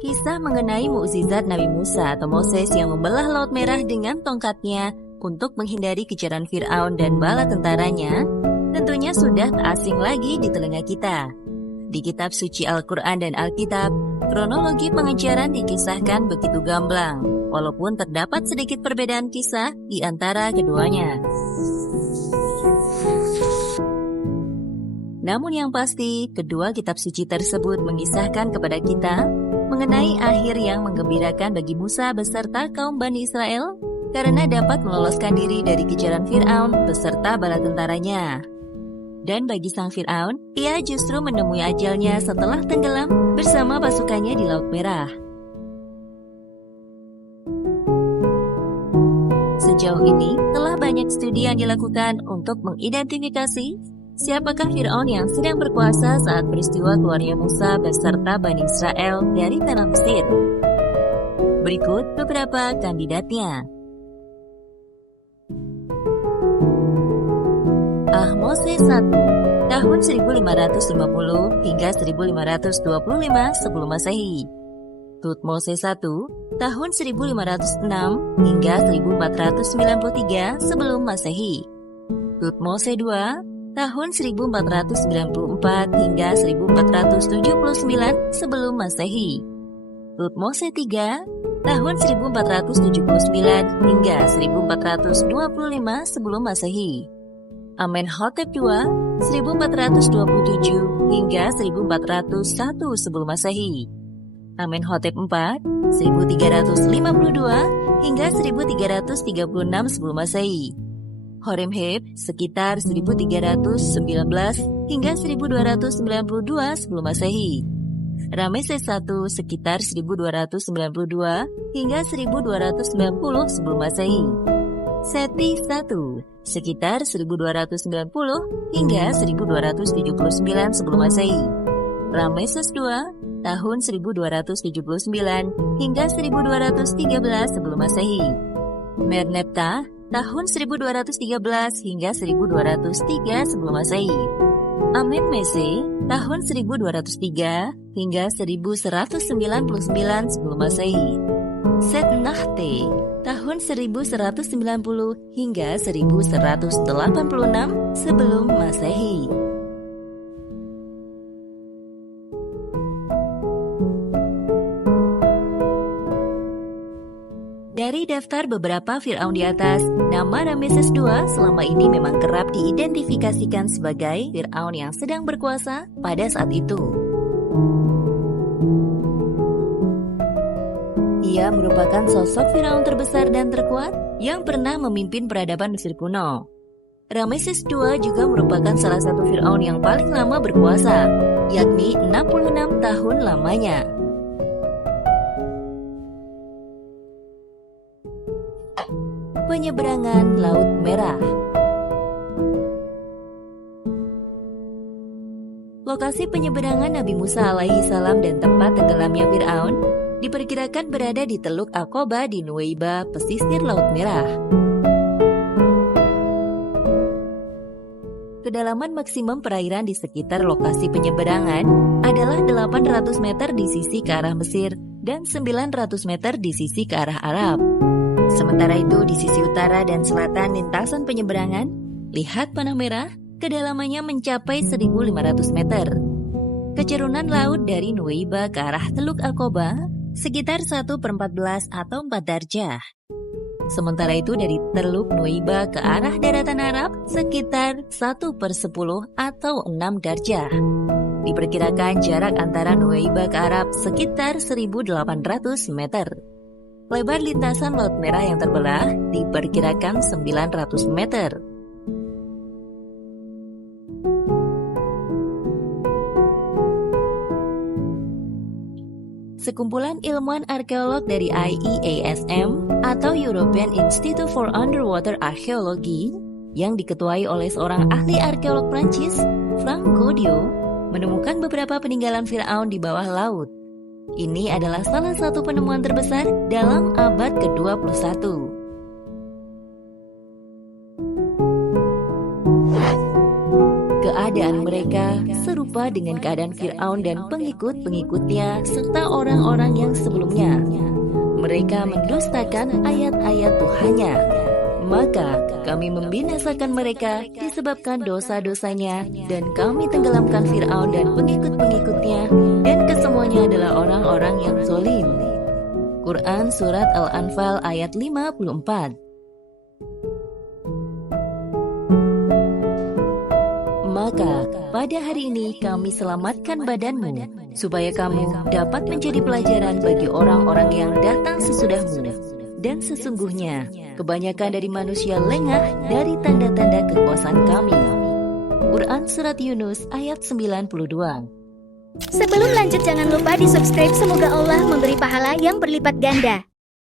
Kisah mengenai mukjizat Nabi Musa atau Moses yang membelah Laut Merah dengan tongkatnya untuk menghindari kejaran Fir'aun dan bala tentaranya, tentunya sudah tak asing lagi di telinga kita. Di kitab suci Al-Quran dan Alkitab, kronologi pengejaran dikisahkan begitu gamblang, walaupun terdapat sedikit perbedaan kisah di antara keduanya. Namun yang pasti, kedua kitab suci tersebut mengisahkan kepada kita mengenai akhir yang menggembirakan bagi Musa beserta kaum Bani Israel karena dapat meloloskan diri dari kejaran Fir'aun beserta bala tentaranya. Dan bagi sang Fir'aun, ia justru menemui ajalnya setelah tenggelam bersama pasukannya di Laut Merah. Sejauh ini, telah banyak studi yang dilakukan untuk mengidentifikasi siapakah Fir'aun yang sedang berkuasa saat peristiwa keluarnya Musa beserta Bani Israel dari tanah Mesir. Berikut beberapa kandidatnya. Ahmose I, tahun 1550 hingga 1525 sebelum Masehi. Tutmose I, tahun 1506 hingga 1493 sebelum Masehi. Tutmose II, tahun 1494 hingga 1479 sebelum Masehi. Tutmose III, tahun 1479 hingga 1425 sebelum Masehi. Amenhotep II, 1427 hingga 1401 sebelum Masehi. Amenhotep IV, 1352 hingga 1336 sebelum Masehi. Horemheb sekitar 1319 hingga 1292 sebelum Masehi. Rameses I sekitar 1292 hingga 1290 sebelum Masehi. Seti I sekitar 1290 hingga 1279 sebelum Masehi. Rameses II tahun 1279 hingga 1213 sebelum Masehi. Merneptah tahun 1213 hingga 1203 sebelum Masehi. Amenmese tahun 1203 hingga 1199 sebelum Masehi. Setnahte tahun 1190 hingga 1186 sebelum Masehi. Dari daftar beberapa Fir'aun di atas, nama Rameses II selama ini memang kerap diidentifikasikan sebagai Fir'aun yang sedang berkuasa pada saat itu. Ia merupakan sosok Fir'aun terbesar dan terkuat yang pernah memimpin peradaban Mesir kuno. Rameses II juga merupakan salah satu Fir'aun yang paling lama berkuasa, yakni 66 tahun lamanya. Penyeberangan Laut Merah. Lokasi penyeberangan Nabi Musa alaihi salam dan tempat tenggelamnya Fir'aun diperkirakan berada di Teluk Aqaba di Nuweiba, pesisir Laut Merah. Kedalaman maksimum perairan di sekitar lokasi penyeberangan adalah 800 meter di sisi ke arah Mesir dan 900 meter di sisi ke arah Arab. Sementara itu di sisi utara dan selatan lintasan penyeberangan, lihat panah merah, kedalamannya mencapai 1.500 meter. Kecerunan laut dari Nuweiba ke arah Teluk Aqaba sekitar 1/14 atau 4 darjah. Sementara itu dari Teluk Nuweiba ke arah daratan Arab sekitar 1/10 atau 6 darjah. Diperkirakan jarak antara Nuweiba ke Arab sekitar 1.800 meter. Lebar lintasan Laut Merah yang terbelah diperkirakan 900 meter. Sekumpulan ilmuwan arkeolog dari IEASM atau European Institute for Underwater Archaeology yang diketuai oleh seorang ahli arkeolog Prancis, Franck Gaudiot, menemukan beberapa peninggalan Fir'aun di bawah laut. Ini adalah salah satu penemuan terbesar dalam abad ke-21. Keadaan mereka serupa dengan keadaan Fir'aun dan pengikut-pengikutnya serta orang-orang yang sebelumnya. Mereka mendustakan ayat-ayat Tuhannya. Maka kami membinasakan mereka disebabkan dosa-dosanya, dan kami tenggelamkan Fir'aun dan pengikut-pengikutnya, dan kesemuanya adalah orang-orang yang zalim. Quran Surat Al-Anfal ayat 54. Maka pada hari ini kami selamatkan badanmu, supaya kamu dapat menjadi pelajaran bagi orang-orang yang datang sesudahmu. Dan sesungguhnya kebanyakan dari manusia lengah dari tanda-tanda kekuasaan kami. Quran Surat Yunus ayat 92. Sebelum lanjut jangan lupa di subscribe, semoga Allah memberi pahala yang berlipat ganda.